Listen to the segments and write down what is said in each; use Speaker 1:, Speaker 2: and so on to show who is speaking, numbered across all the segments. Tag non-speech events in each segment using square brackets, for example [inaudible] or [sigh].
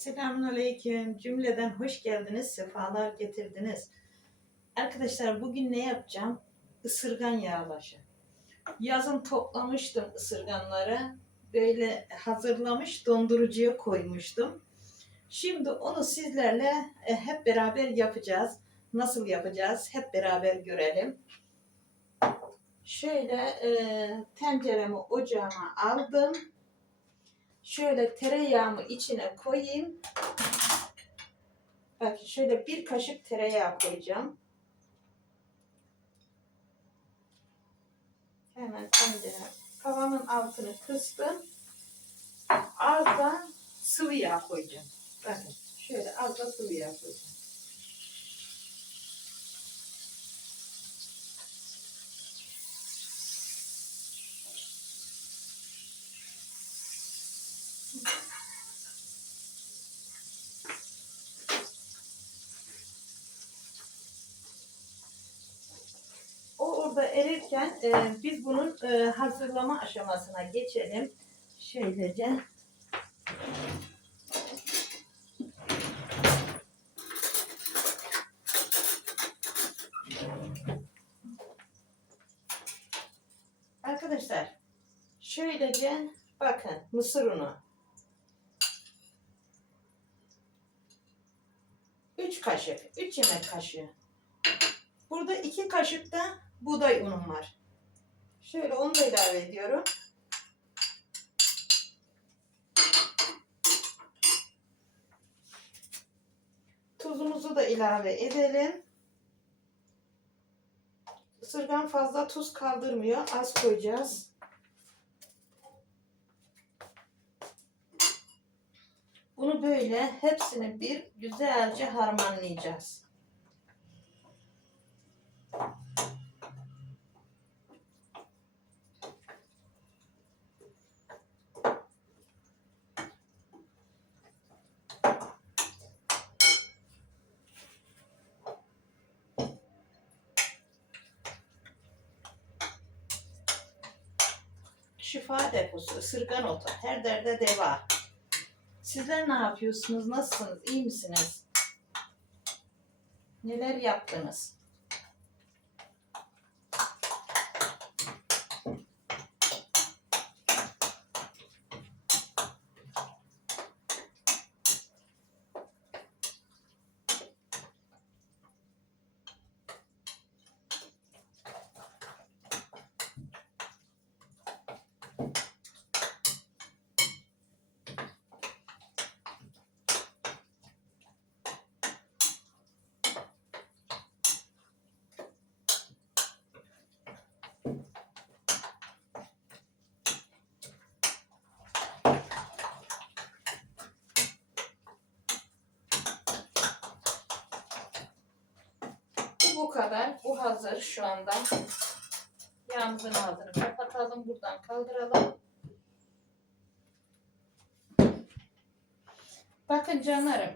Speaker 1: Selamünaleyküm. Cümleden hoş geldiniz, sefalar getirdiniz. Arkadaşlar bugün ne yapacağım? Isırgan yağlaşı. Yazın toplamıştım ısırganları. Böyle hazırlamış dondurucuya koymuştum. Şimdi onu sizlerle e, hep beraber yapacağız. Nasıl yapacağız? Hep beraber görelim. Şöyle e, tenceremi ocağıma aldım. Şöyle tereyağımı içine koyayım. Bak şöyle bir kaşık tereyağı koyacağım. Hemen tencere. Tavanın altını kıstım. Az sıvı yağ koyacağım. Bakın şöyle az sıvı yağ koyacağım. O orada erirken e, biz bunun e, hazırlama aşamasına geçelim. Şöylece. Arkadaşlar şöylece bakın mısır unu. 3 kaşık, 3 yemek kaşığı. Burada 2 kaşık da buğday unum var. Şöyle onu da ilave ediyorum. Tuzumuzu da ilave edelim. Isırgan fazla tuz kaldırmıyor. Az koyacağız. Bunu böyle hepsini bir güzelce harmanlayacağız. Şifa ısırgan otu, her derde deva. Sizler ne yapıyorsunuz? Nasılsınız? İyi misiniz? Neler yaptınız? Bu kadar. Bu hazır şu anda. Yağımızın ağzını kapatalım. Buradan kaldıralım. Bakın canlarım.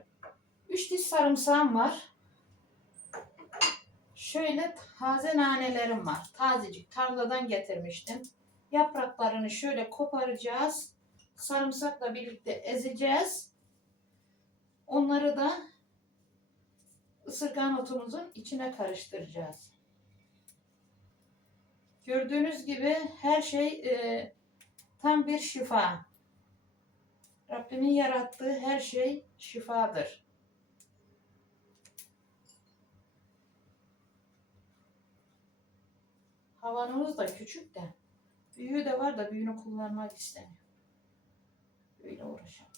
Speaker 1: 3 diş sarımsağım var. Şöyle taze nanelerim var. Tazecik tarladan getirmiştim. Yapraklarını şöyle koparacağız. Sarımsakla birlikte ezeceğiz. Onları da ısırgan otumuzun içine karıştıracağız. Gördüğünüz gibi her şey e, tam bir şifa. Rabbimin yarattığı her şey şifadır. Havanımız da küçük de. Büyüğü de var da büyüğünü kullanmak istemiyor. Böyle uğraşalım.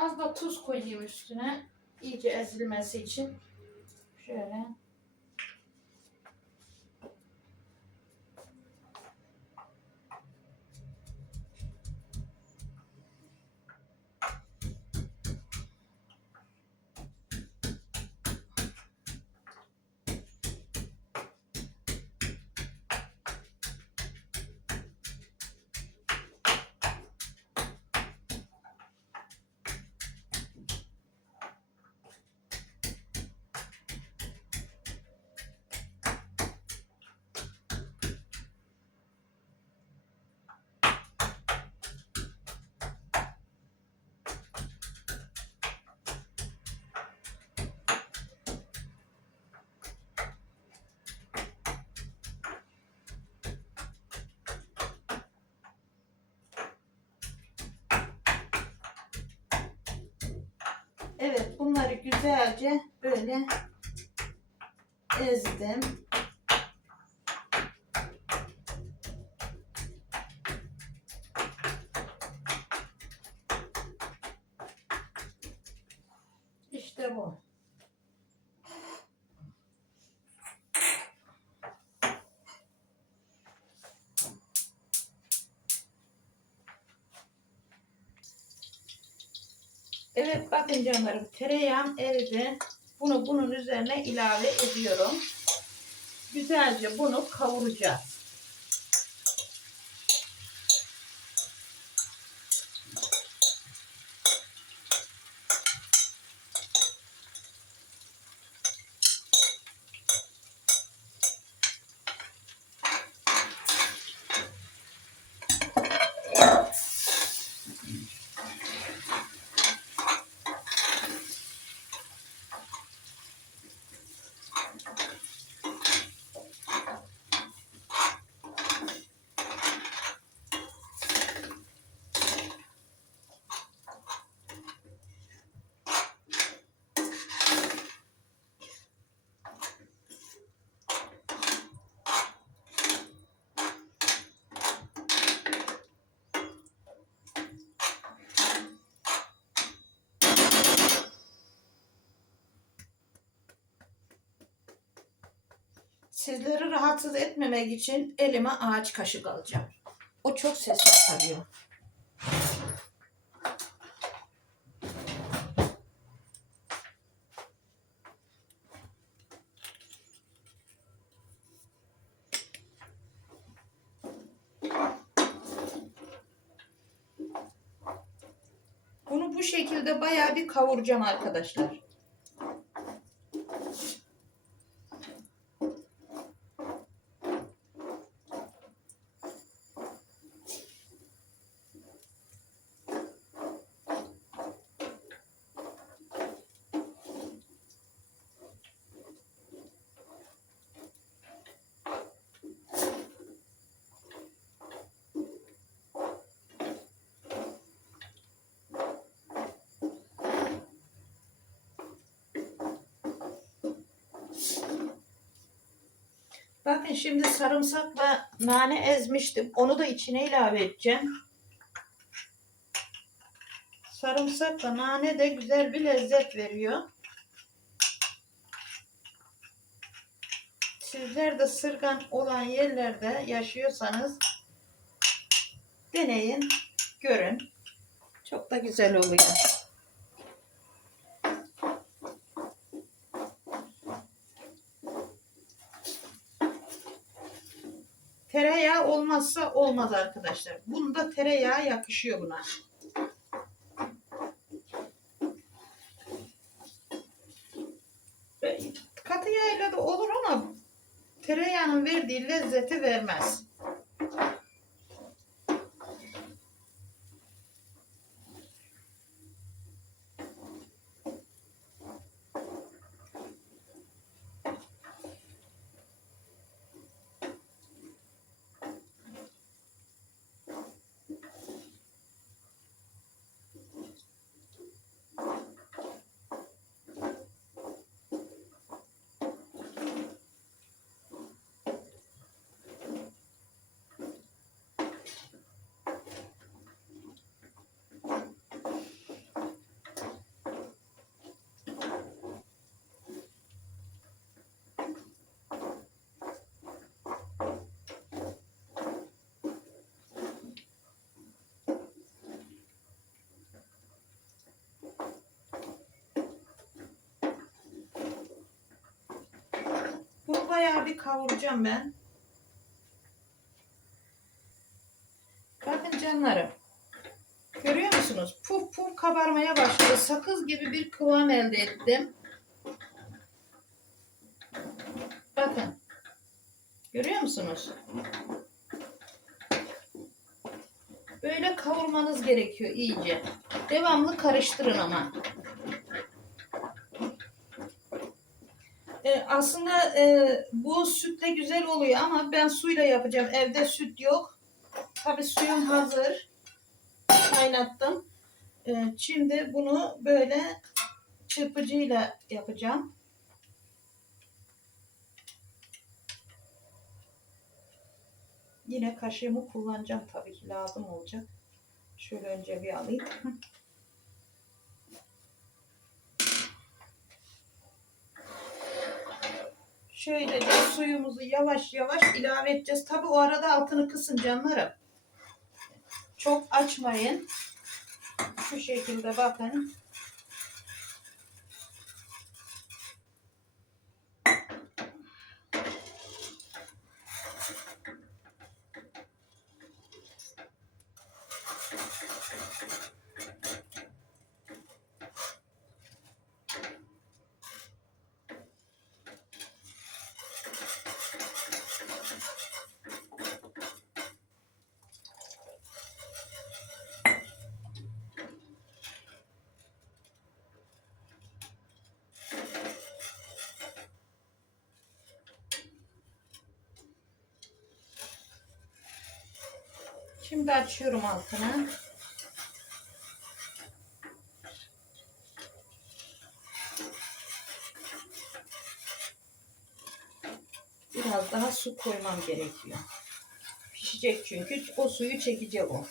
Speaker 1: Az da tuz koyayım üstüne. iyice ezilmesi için. Şöyle. Evet bunları güzelce böyle ezdim. Evet bakın canlarım tereyağım eridi. Bunu bunun üzerine ilave ediyorum. Güzelce bunu kavuracağız. Sizleri rahatsız etmemek için elime ağaç kaşık alacağım. O çok ses çıkarıyor. Bunu bu şekilde bayağı bir kavuracağım arkadaşlar. Bakın şimdi sarımsakla nane ezmiştim. Onu da içine ilave edeceğim. Sarımsakla nane de güzel bir lezzet veriyor. Sizler de sırgan olan yerlerde yaşıyorsanız deneyin, görün. Çok da güzel oluyor. Tereyağı olmazsa olmaz arkadaşlar. Bunda tereyağı yakışıyor buna. Katı yağıyla da olur ama tereyağının verdiği lezzeti vermez. Bayağı bir kavuracağım ben. Bakın canlarım. Görüyor musunuz? Puf puf kabarmaya başladı. Sakız gibi bir kıvam elde ettim. Bakın. Görüyor musunuz? Böyle kavurmanız gerekiyor iyice. Devamlı karıştırın ama. E, aslında e, bu sütle güzel oluyor ama ben suyla yapacağım. Evde süt yok. Tabii suyum hazır. Kaynattım. E, şimdi bunu böyle çırpıcıyla yapacağım. Yine kaşığımı kullanacağım tabii ki lazım olacak. Şöyle önce bir alayım. [laughs] Şöylece suyumuzu yavaş yavaş ilave edeceğiz. Tabii o arada altını kısın canlarım. Çok açmayın. Şu şekilde bakın. Şimdi açıyorum altını. Biraz daha su koymam gerekiyor. Pişecek çünkü o suyu çekecek o.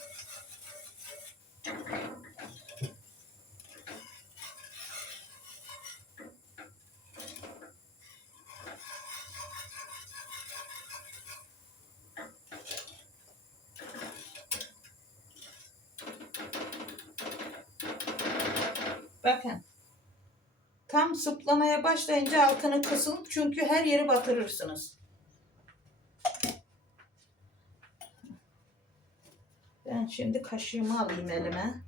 Speaker 1: Bakın. Tam sıplamaya başlayınca altını kısın çünkü her yeri batırırsınız. Ben şimdi kaşığımı alayım elime.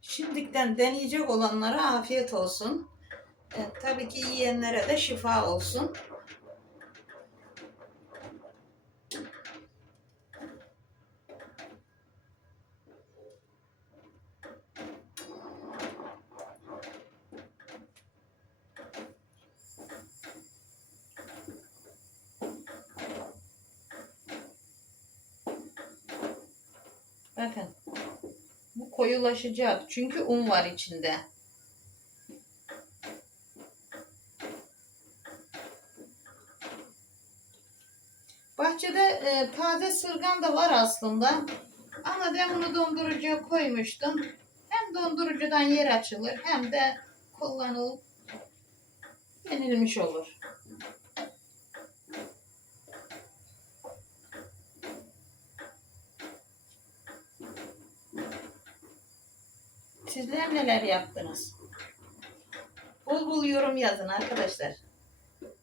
Speaker 1: Şimdiden deneyecek olanlara afiyet olsun. Tabii ki yiyenlere de şifa olsun. Bakın. Bu koyulaşacak. Çünkü un var içinde. Bahçede e, taze sırgan da var aslında. Ama ben bunu dondurucuya koymuştum. Hem dondurucudan yer açılır hem de kullanılıp yenilmiş olur. Sizler neler yaptınız? Bul bul yorum yazın arkadaşlar.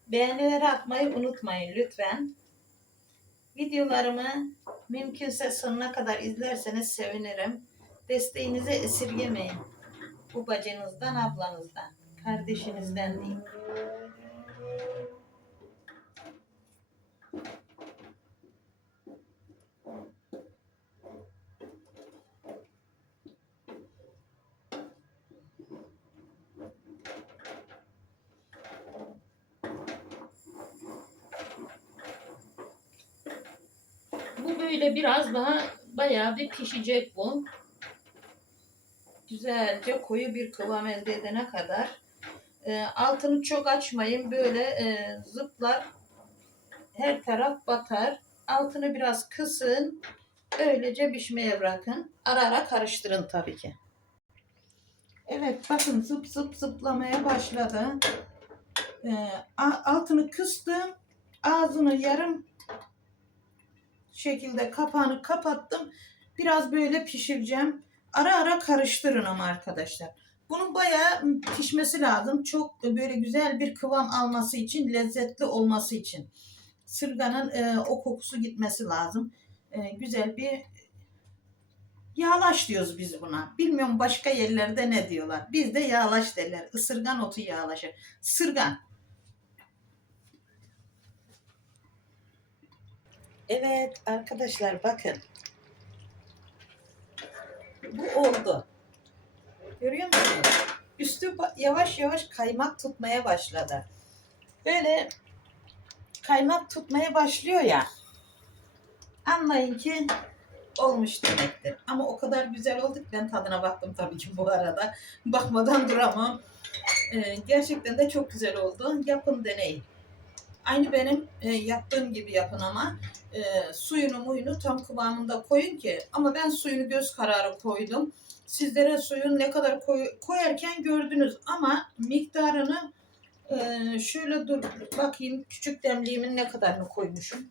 Speaker 1: Beğenileri atmayı unutmayın lütfen. Videolarımı mümkünse sonuna kadar izlerseniz sevinirim. Desteğinizi esirgemeyin. Bu bacınızdan, ablanızdan, kardeşinizden değil. Bu böyle biraz daha bayağı bir pişecek bu. Güzelce koyu bir kıvam elde edene kadar. Ee, altını çok açmayın. Böyle e, zıplar. Her taraf batar. Altını biraz kısın. Öylece pişmeye bırakın. Ara ara karıştırın tabii ki. Evet bakın zıp zıp zıplamaya başladı. Ee, altını kıstım. Ağzını yarım şekilde kapağını kapattım. Biraz böyle pişireceğim. Ara ara karıştırın ama arkadaşlar. Bunun bayağı pişmesi lazım. Çok böyle güzel bir kıvam alması için, lezzetli olması için. Sırganın e, o kokusu gitmesi lazım. E, güzel bir yağlaş diyoruz biz buna. Bilmiyorum başka yerlerde ne diyorlar. Bizde yağlaş derler. Isırgan otu yağlaşı. Sırgan. Evet arkadaşlar bakın. Bu oldu. Görüyor musunuz? üstü yavaş yavaş kaymak tutmaya başladı. Böyle kaymak tutmaya başlıyor ya. Anlayın ki olmuş demektir. Ama o kadar güzel oldu ki ben tadına baktım tabii ki bu arada. Bakmadan duramam. Ee, gerçekten de çok güzel oldu. Yapın deneyin. Aynı benim e, yaptığım gibi yapın ama e, suyunu muyunu tam kıvamında koyun ki. Ama ben suyunu göz kararı koydum. Sizlere suyun ne kadar koy, koyarken gördünüz ama miktarını e, şöyle dur bakayım küçük demliğimin ne kadarını koymuşum.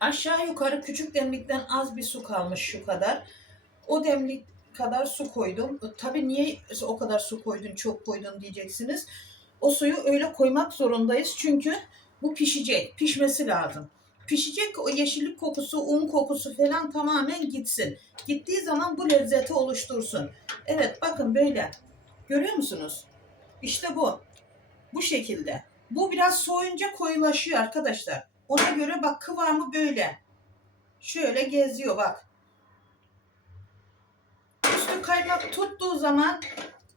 Speaker 1: Aşağı yukarı küçük demlikten az bir su kalmış şu kadar. O demlik kadar su koydum. Tabii niye o kadar su koydun, çok koydun diyeceksiniz. O suyu öyle koymak zorundayız çünkü bu pişecek, pişmesi lazım. Pişecek o yeşillik kokusu, un kokusu falan tamamen gitsin. Gittiği zaman bu lezzeti oluştursun. Evet bakın böyle. Görüyor musunuz? İşte bu. Bu şekilde. Bu biraz soğuyunca koyulaşıyor arkadaşlar. Ona göre bak kıvamı böyle. Şöyle geziyor bak. Kaymak tuttuğu zaman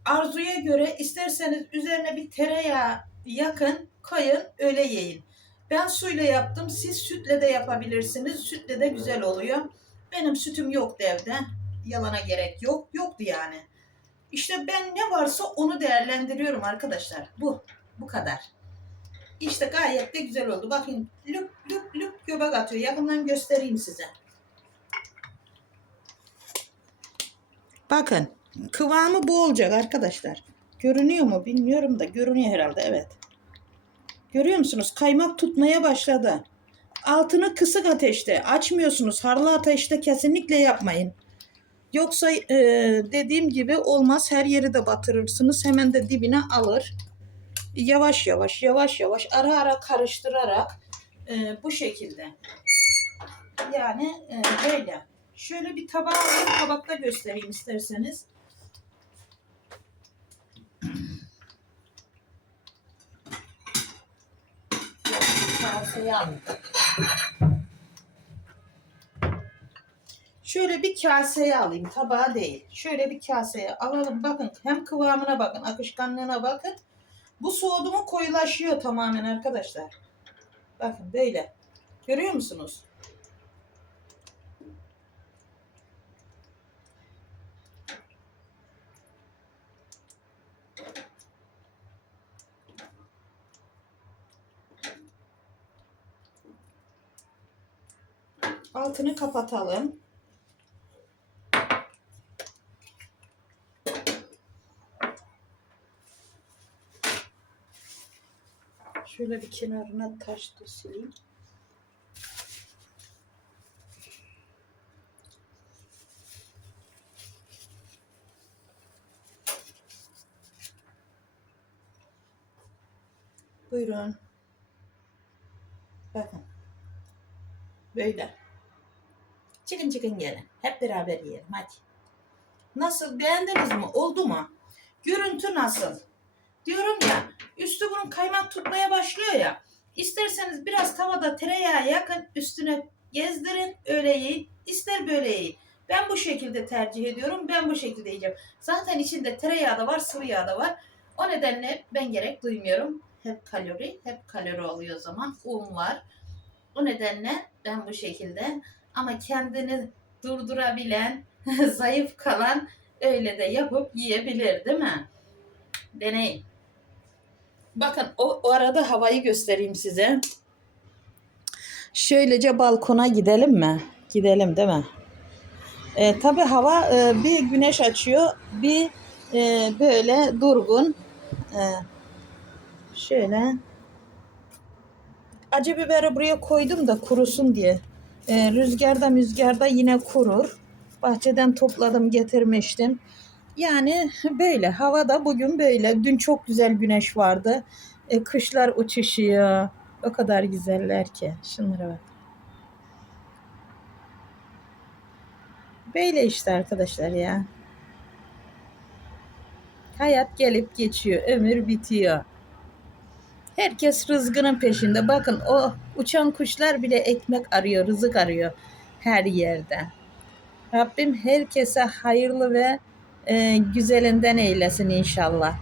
Speaker 1: arzuya göre isterseniz üzerine bir tereyağı yakın koyun öyle yiyin. Ben suyla yaptım. Siz sütle de yapabilirsiniz. Sütle de güzel oluyor. Benim sütüm yoktu evde. Yalana gerek yok. Yoktu yani. İşte ben ne varsa onu değerlendiriyorum arkadaşlar. Bu. Bu kadar. İşte gayet de güzel oldu. Bakın lüp lüp lüp göbek atıyor. Yakından göstereyim size. Bakın kıvamı bu olacak arkadaşlar. Görünüyor mu bilmiyorum da görünüyor herhalde evet. Görüyor musunuz? Kaymak tutmaya başladı. Altını kısık ateşte açmıyorsunuz. Harlı ateşte kesinlikle yapmayın. Yoksa e, dediğim gibi olmaz. Her yeri de batırırsınız. Hemen de dibine alır. Yavaş yavaş yavaş yavaş ara ara karıştırarak e, bu şekilde. Yani e, böyle. Şöyle bir tabağa alayım. Tabakta göstereyim isterseniz. Şöyle bir kaseye alayım. Tabağa değil. Şöyle bir kaseye alalım. Bakın hem kıvamına bakın. Akışkanlığına bakın. Bu soğudu mu koyulaşıyor tamamen arkadaşlar. Bakın böyle. Görüyor musunuz? Altını kapatalım. Şöyle bir kenarına taş da. Buyurun. Bakın. Böyle. Çıkın çıkın gelin. Hep beraber yiyelim hadi. Nasıl beğendiniz mi? Oldu mu? Görüntü nasıl? Diyorum ya üstü bunun kaymak tutmaya başlıyor ya. İsterseniz biraz tavada tereyağı yakın üstüne gezdirin öyle yiyin. İster böyle yiyin. Ben bu şekilde tercih ediyorum. Ben bu şekilde yiyeceğim. Zaten içinde tereyağı da var, sıvı yağ da var. O nedenle ben gerek duymuyorum. Hep kalori, hep kalori oluyor o zaman. Un var. O nedenle ben bu şekilde ama kendini durdurabilen, [laughs] zayıf kalan öyle de yapıp yiyebilir değil mi? Deneyin. Bakın o, o arada havayı göstereyim size. Şöylece balkona gidelim mi? Gidelim değil mi? E, tabii hava e, bir güneş açıyor, bir e, böyle durgun. E, şöyle. Acı biberi buraya koydum da kurusun diye. E, rüzgarda müzgarda yine kurur. Bahçeden topladım getirmiştim. Yani böyle hava da bugün böyle. Dün çok güzel güneş vardı. E, kışlar uçuşuyor. O kadar güzeller ki. Şunlara bak. Böyle işte arkadaşlar ya. Hayat gelip geçiyor. Ömür bitiyor. Herkes rızkının peşinde. Bakın o uçan kuşlar bile ekmek arıyor, rızık arıyor her yerde. Rabbim herkese hayırlı ve e, güzelinden eylesin inşallah.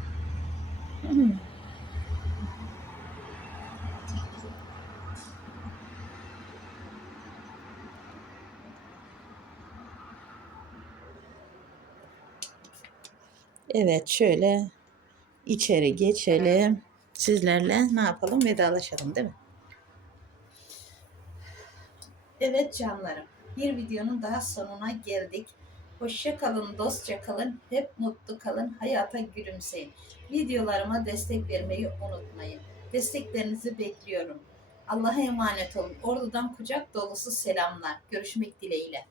Speaker 1: Evet şöyle içeri geçelim. Sizlerle ne yapalım? Vedalaşalım değil mi? Evet canlarım. Bir videonun daha sonuna geldik. Hoşça kalın, dostça kalın, hep mutlu kalın, hayata gülümseyin. Videolarıma destek vermeyi unutmayın. Desteklerinizi bekliyorum. Allah'a emanet olun. Ordu'dan kucak dolusu selamlar. Görüşmek dileğiyle.